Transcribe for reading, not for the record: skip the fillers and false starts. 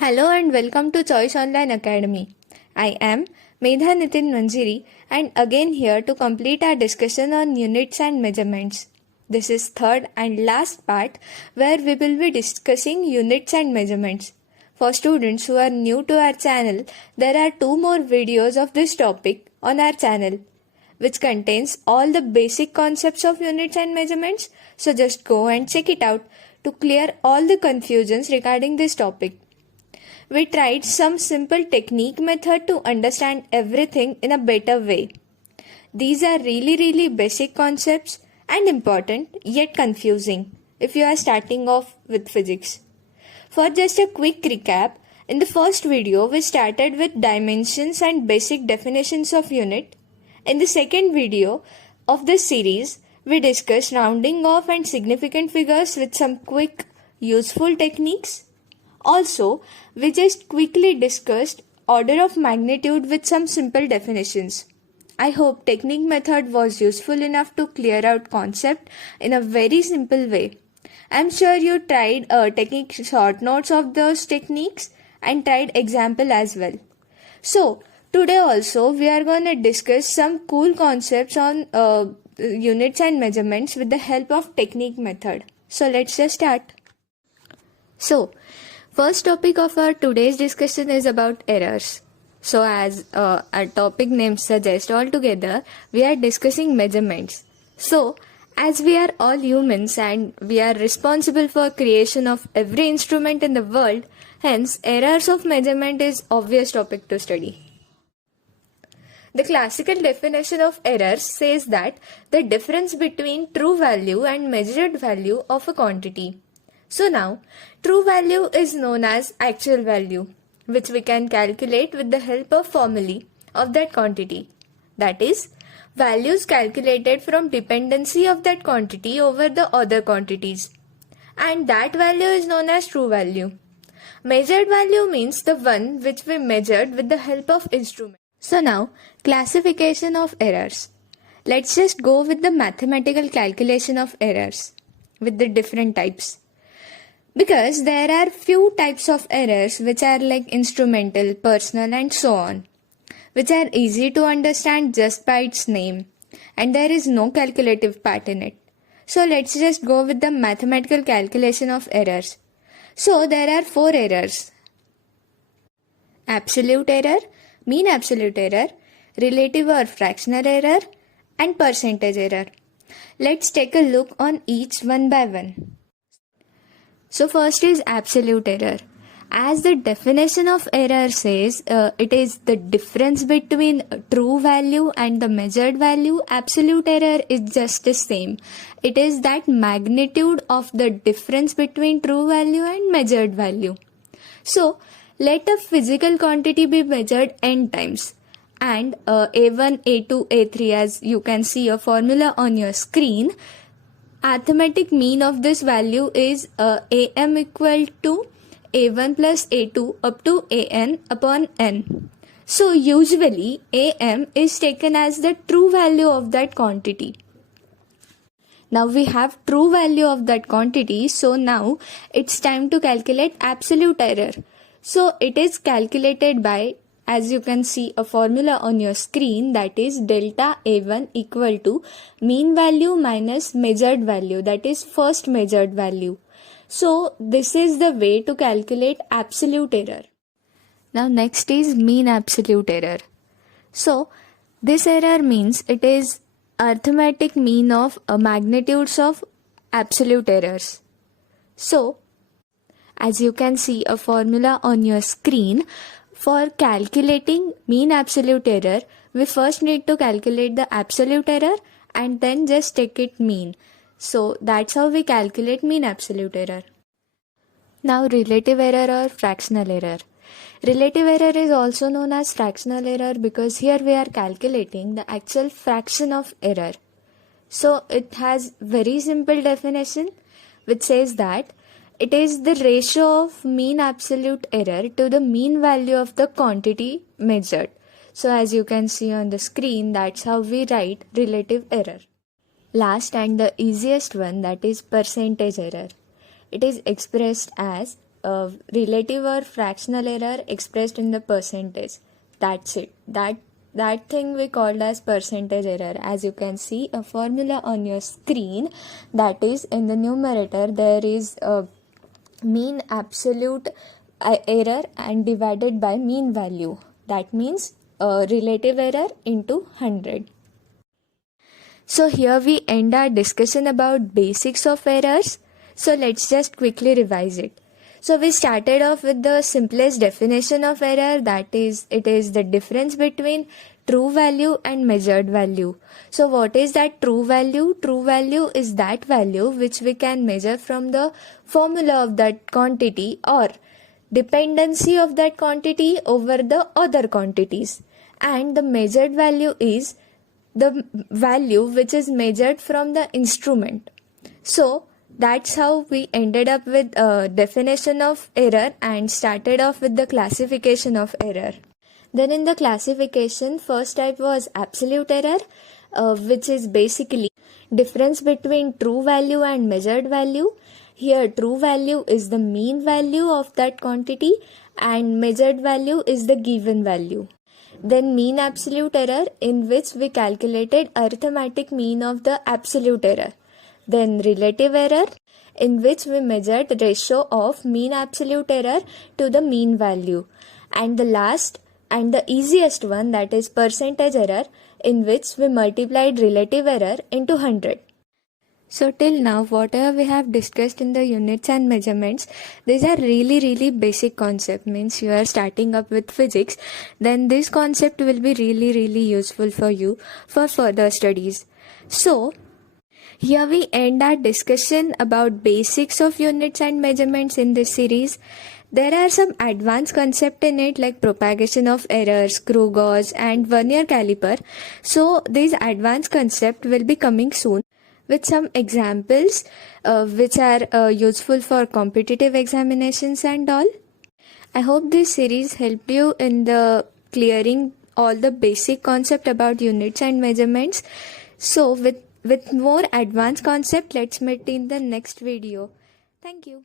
Hello and welcome to Choice Online Academy. I am Medhamam and again here to complete our discussion on units and measurements. This is third and last part where we will be discussing units and measurements. For students who are new to our channel, there are 2 more videos of this topic on our channel which contains all the basic concepts of units and measurements. So just go and check it out to clear all the confusions regarding this topic. We tried some simple technique method to understand everything in a better way. These are really basic concepts and important yet confusing if you are starting off with physics. For just a quick recap, in the first video we started with dimensions and basic definitions of unit. In the second video of this series, we discussed rounding off and significant figures with some quick useful techniques. Also, we just quickly discussed order of magnitude with some simple definitions. I hope technique method was useful enough to clear out concept in a very simple way. I'm sure you tried taking short notes of those techniques and tried example as well. So, today also we are going to discuss some cool concepts on units and measurements with the help of technique method. So, let's just start. So, first topic of our today's discussion is about errors. So as our topic name suggests, altogether we are discussing measurements. So as we are all humans and we are responsible for creation of every instrument in the world, hence errors of measurement is obvious topic to study. The classical definition of errors says that the difference between true value and measured value of a quantity. So now, true value is known as actual value, which we can calculate with the help of formulae of that quantity. That is, values calculated from dependency of that quantity over the other quantities. And that value is known as true value. Measured value means the one which we measured with the help of instrument. So now, classification of errors. Let's just go with the mathematical calculation of errors with the different types. Because there are few types of errors which are like instrumental, personal and so on, which are easy to understand just by its name and there is no calculative part in it. So let's just go with the mathematical calculation of errors. So there are 4 errors: absolute error, mean absolute error, relative or fractional error and percentage error. Let's take a look on each one by one. So first is absolute error. As the definition of error says, it is the difference between true value and the measured value. Absolute error is just the same. It is that magnitude of the difference between true value and measured value. So let a physical quantity be measured n times and A1, A2, A3, as you can see a formula on your screen. Arithmetic mean of this value is am equal to a1 plus a2 up to an upon n. So usually am is taken as the true value of that quantity. Now we have true value of that quantity, so now it's time to calculate absolute error. So it is calculated by, as you can see a formula on your screen, that is delta A1 equal to mean value minus measured value, that is first measured value. So this is the way to calculate absolute error. Now next is mean absolute error. So this error means it is arithmetic mean of magnitudes of absolute errors. So as you can see a formula on your screen, for calculating mean absolute error, we first need to calculate the absolute error and then just take it mean. So that's how we calculate mean absolute error. Now relative error or fractional error. Relative error is also known as fractional error because here we are calculating the actual fraction of error. So it has very simple definition which says that it is the ratio of mean absolute error to the mean value of the quantity measured. So as you can see on the screen, that's how we write relative error. Last and the easiest one, that is percentage error. It is expressed as relative or fractional error expressed in the percentage. That's it. That thing we called as percentage error. As you can see a formula on your screen, that is in the numerator there is a mean absolute error and divided by mean value. That means relative error into 100. So here we end our discussion about basics of errors. So let's just quickly revise it. So we started off with the simplest definition of error, that is, it is the difference between true value and measured value. So what is that true value? True value is that value which we can measure from the formula of that quantity or dependency of that quantity over the other quantities. And the measured value is the value which is measured from the instrument. So that's how we ended up with a definition of error and started off with the classification of error. Then in the classification, first type was absolute error, which is basically difference between true value and measured value. Here true value is the mean value of that quantity and measured value is the given value. Then mean absolute error, in which we calculated arithmetic mean of the absolute error. Then relative error, in which we measured ratio of mean absolute error to the mean value. And the last and the easiest one, that is percentage error, in which we multiplied relative error into 100. So till now, whatever we have discussed in the units and measurements, these are really basic concept. Means you are starting up with physics, then this concept will be really useful for you for further studies. So here we end our discussion about basics of units and measurements in this series. There are some advanced concepts in it like propagation of error, screw gauge and vernier caliper. So these advanced concepts will be coming soon with some examples which are useful for competitive examinations and all. I hope this series helped you in the clearing all the basic concept about units and measurements. So with more advanced concept, let's meet in the next video. Thank you.